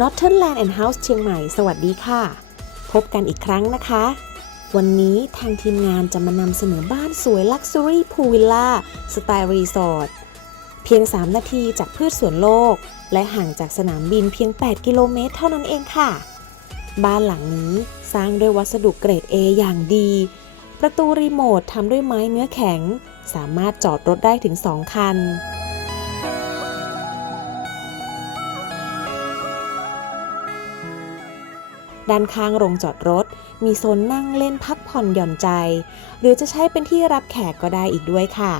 Northern Land and House เชียงใหม่ สวัสดีค่ะ พบกันอีกครั้งนะคะ วันนี้ทางทีมงานจะมานำเสนอบ้านสวย Luxury Pool Villa สไตล์รีสอร์ทเพียง 3 นาทีจากพืชสวนโลก และห่างจากสนามบินเพียง 8 กิโลเมตรเท่านั้นเองค่ะ บ้านหลังนี้สร้างด้วยวัสดุเกรด A อย่างดี ประตูรีโมททำด้วยไม้เนื้อแข็ง สามารถจอดรถได้ถึง 2 คัน ด้านข้างโรงจอดรถ มีโซนนั่งเล่นพักผ่อนหย่อนใจ หรือจะใช้เป็นที่รับแขกก็ได้อีกด้วยค่ะ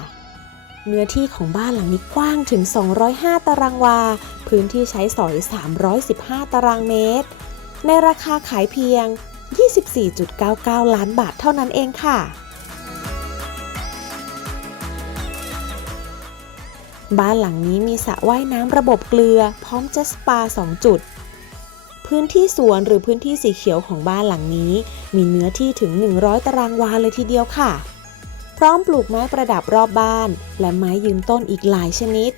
เนื้อที่ของบ้านหลังนี้กว้างถึง 205 ตารางวา พื้นที่ใช้สอย 315 ตารางเมตร ในราคาขายเพียง 24.99 ล้านบาทเท่านั้นเองค่ะบ้านหลังนี้มีสระว่ายน้ำระบบเกลือ พร้อมเจสปา 2 จุด พื้นที่สวนหรือพื้นที่สีเขียวของบ้านหลังนี้ มีเนื้อที่ถึง 100 ตารางวาเลยทีเดียวค่ะ พร้อมปลูกไม้ประดับรอบบ้าน และไม้ยืนต้นอีกหลายชนิด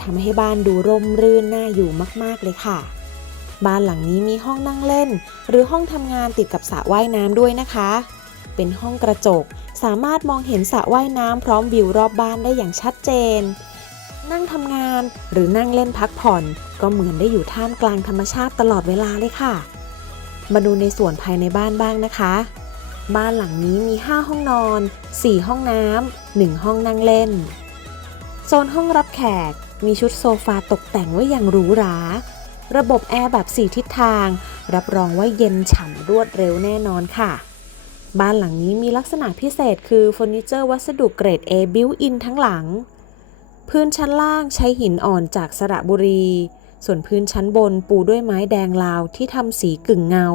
ทำให้บ้านดูร่มรื่นน่าอยู่มากๆเลยค่ะ บ้านหลังนี้มีห้องนั่งเล่น หรือห้องทำงานติดกับสระว่ายน้ำด้วยนะคะ เป็นห้องกระจกสามารถมองเห็นสระว่ายน้ำพร้อมวิวรอบบ้านได้อย่างชัดเจน นั่งทำงาน หรือนั่งเล่นพักผ่อน ก็เหมือนได้อยู่ท่ามกลางธรรมชาติตลอดเวลาเลยค่ะ มาดูในส่วนภายในบ้านบ้างนะคะ บ้านหลังนี้มี 5 ห้องนอน 4 ห้องน้ำ1ห้องนั่งเล่น โซนห้องรับแขก มีชุดโซฟาตกแต่งไว้อย่างหรูหรา ระบบแอร์แบบ 4 ทิศทาง รับรองว่าเย็นฉ่ำรวดเร็วแน่นอนค่ะบ้านหลังนี้มีลักษณะพิเศษคือเฟอร์นิเจอร์วัสดุเกรด A บิวอินทั้งหลัง พื้นชั้นล่างใช้หินอ่อนจากสระบุรี ส่วนพื้นชั้นบนปูด้วยไม้แดงลาวที่ทำสีกึ่งเงา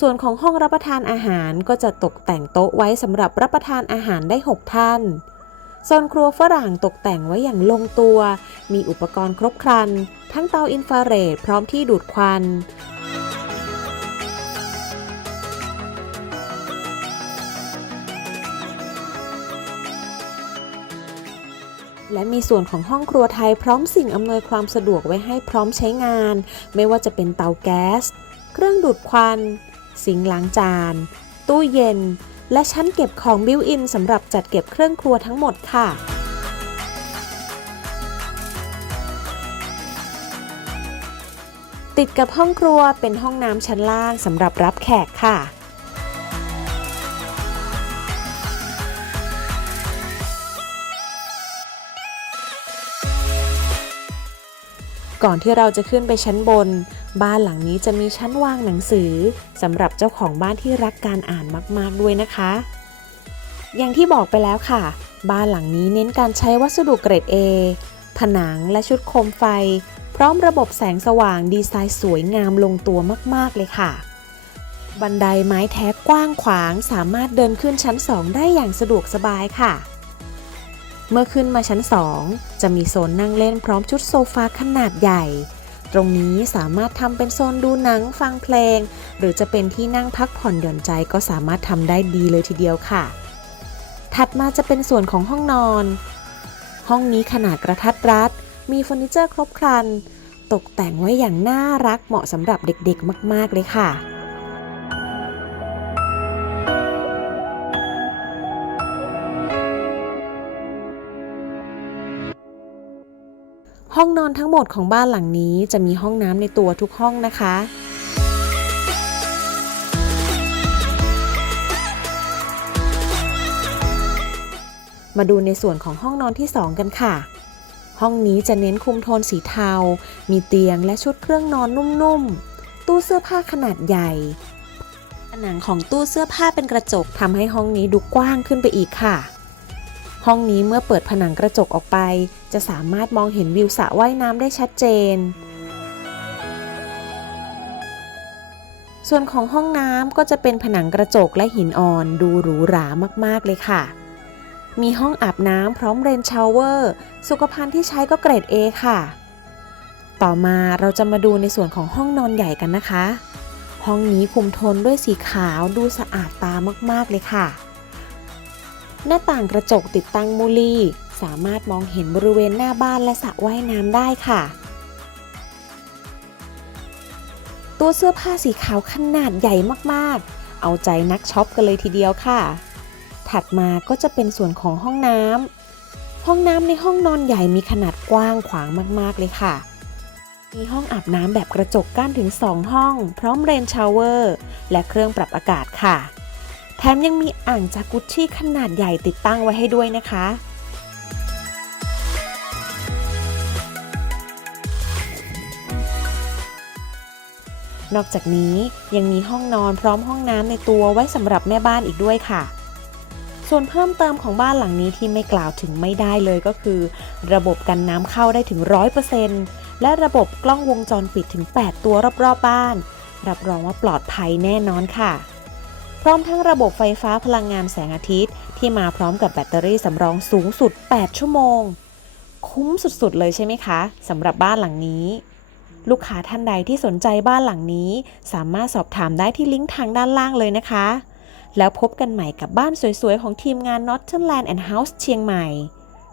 ส่วนของห้องรับประทานอาหารก็จะตกแต่งโต๊ะไว้สำหรับรับประทานอาหารได้ 6 ท่านโซนครัวฝรั่งตกแต่งไว้อย่างลงตัว มีอุปกรณ์ครบครัน ทั้งเตาอินฟราเรดพร้อมที่ดูดควัน และมีส่วนของห้องครัวไทยพร้อมสิ่งอำนวยความสะดวกไว้ให้พร้อมใช้งาน ไม่ว่าจะเป็นเตาแก๊ส เครื่องดูดควัน สิงล้างจาน ตู้เย็น และชั้นเก็บของบิวอินสำหรับจัดเก็บเครื่องครัวทั้งหมดค่ะติดกับห้องครัวเป็นห้องน้ำชั้นล่างสำหรับรับแขกค่ะ ก่อนที่เราจะขึ้นไปชั้นบน บ้านหลังนี้จะมีชั้นวางหนังสือสำหรับเจ้าของบ้านที่รักการอ่านมาก ๆ ด้วยนะคะ อย่างที่บอกไปแล้วค่ะ บ้านหลังนี้เน้นการใช้วัสดุเกรด A ผนังและชุดโคมไฟ พร้อมระบบแสงสว่างดีไซน์สวยงามลงตัวมาก ๆ เลยค่ะ บันไดไม้แท้กว้างขวางสามารถเดินขึ้นชั้น 2 ได้อย่างสะดวกสบายค่ะ เมื่อขึ้นมาชั้น 2 จะมีโซนนั่งเล่นพร้อมชุดโซฟาขนาดใหญ่ ตรงนี้สามารถทำเป็นโซนดูหนังฟังเพลง หรือจะเป็นที่นั่งพักผ่อนหย่อนใจก็สามารถทำได้ดีเลยทีเดียวค่ะ ถัดมาจะเป็นส่วนของห้องนอน ห้องนี้ขนาดกระทัดรัด มีเฟอร์นิเจอร์ครบครัน ตกแต่งไว้อย่างน่ารักเหมาะสำหรับเด็กๆ มาก ๆ เลยค่ะ ห้องนอนทั้งหมดของบ้านหลังนี้จะมีห้องน้ำในตัวทุกห้องนะคะมาดูในส่วนของห้องนอนที่ 2 กันค่ะ ห้องนี้จะเน้นคุมโทนสีเทา มีเตียงและชุดเครื่องนอนนุ่มๆ ตู้เสื้อผ้าขนาดใหญ่ ผนังของตู้เสื้อผ้าเป็นกระจกทำให้ห้องนี้ดูกว้างขึ้นไปอีกค่ะ ห้องนี้เมื่อเปิดผนังกระจกออกไป จะสามารถมองเห็นวิวสระว่ายน้ำได้ชัดเจน ส่วนของห้องน้ำก็จะเป็นผนังกระจกและหินอ่อนดูหรูหรามากๆเลยค่ะ มีห้องอาบน้ำพร้อมเรนชาวเวอร์ สุขภัณฑ์ที่ใช้ก็เกรด A ค่ะ ต่อมาเราจะมาดูในส่วนของห้องนอนใหญ่กันนะคะ ห้องนี้คุมโทนด้วยสีขาวดูสะอาดตามากๆเลยค่ะ หน้าต่างกระจกติดตั้งมูลี่ สามารถมองเห็นบริเวณหน้าบ้านและสระว่ายน้ำได้ค่ะตู้เสื้อผ้าสีขาวขนาดใหญ่มากๆ เอาใจนักช็อปกันเลยทีเดียวค่ะ ถัดมาก็จะเป็นส่วนของห้องน้ำห้องน้ำในห้องนอนใหญ่มีขนาดกว้างขวางมากๆ เลยค่ะมีห้องอาบน้ำแบบกระจกกั้นถึง 2 ห้อง พร้อมเรนชาวเวอร์ และเครื่องปรับอากาศค่ะ แถมยังมีอ่างจากุชชี่ขนาดใหญ่ติดตั้งไว้ให้ด้วยนะคะ นอกจากนี้ยังมีห้องนอนพร้อมห้องน้ำในตัวไว้สำหรับแม่บ้านอีกด้วยค่ะ ส่วนเพิ่มเติมของบ้านหลังนี้ที่ไม่กล่าวถึงไม่ได้เลยก็คือ ระบบกันน้ำเข้าได้ถึง 100%และระบบกล้องวงจรปิดถึง 8 ตัวรอบๆบบ้าน รับรองว่าปลอดภัยแน่นอนค่ะ พร้อมทั้งระบบไฟฟ้าพลังงานแสงอาทิตย์ ที่มาพร้อมกับแบตเตอรี่สำรองสูงสุด 8 ชั่วโมง คุ้มสุดๆ เลยใช่ไหมคะสำหรับบ้านหลังนี้ ลูกค้าท่านใดที่สนใจบ้านหลังนี้ สามารถสอบถามได้ที่ลิงก์ทางด้านล่างเลยนะคะ แล้วพบกันใหม่กับบ้านสวยๆ ของทีมงาน Northern Land and House เชียงใหม่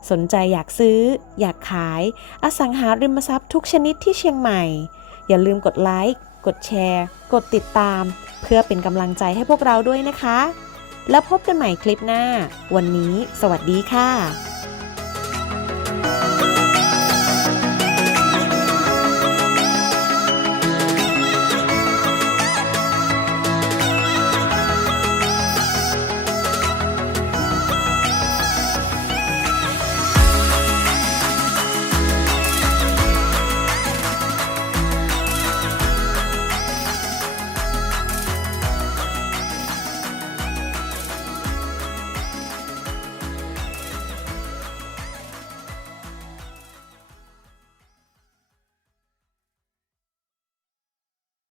สนใจอยากซื้อ อยากขาย อสังหาริมทรัพย์ทุกชนิดที่เชียงใหม่ อย่าลืมกดไลค์กดแชร์ กดติดตาม เพื่อเป็นกำลังใจให้พวกเราด้วยนะคะ แล้วพบกันใหม่คลิปหน้า วันนี้ สวัสดีค่ะ